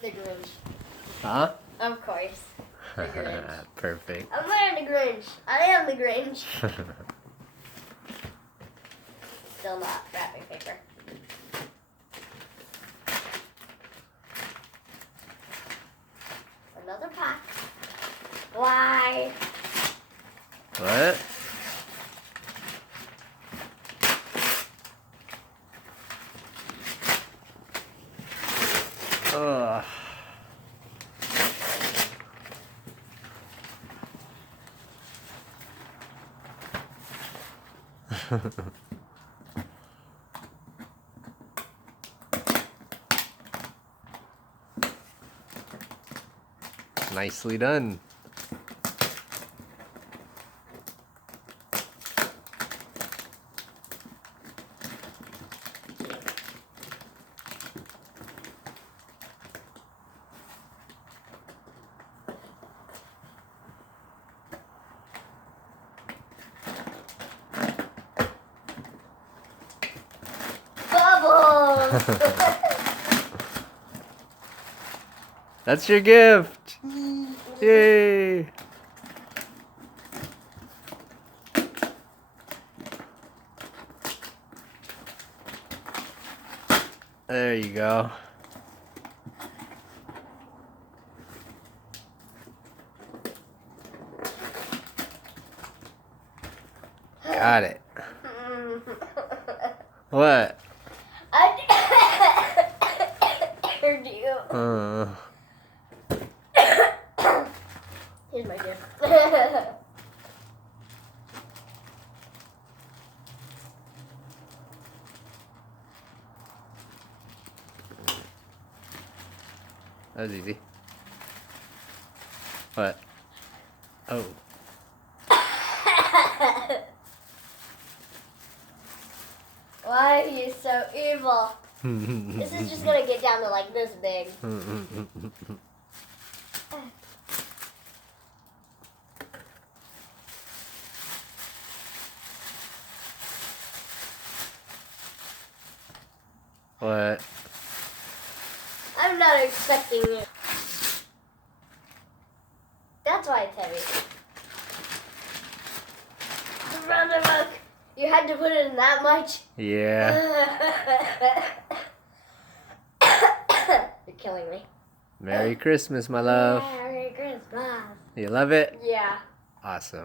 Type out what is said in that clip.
The Grinch. Huh? Of course. The Grinch. Perfect. I'm wearing the Grinch. I am the Grinch. Still not wrapping paper. Another pack. Why? What? Ugh. Nicely done. Bubbles! That's your gift. Yay. There you go. Got it. What? I heard you. Here's my gift. That was easy. What? Oh. Why are you so evil? This is just gonna get down to like this big. What? I'm not expecting it. That's why it's heavy. Random book. You had to put it in that much? Yeah. You're killing me. Merry Christmas, my love. Merry Christmas. You love it? Yeah. Awesome.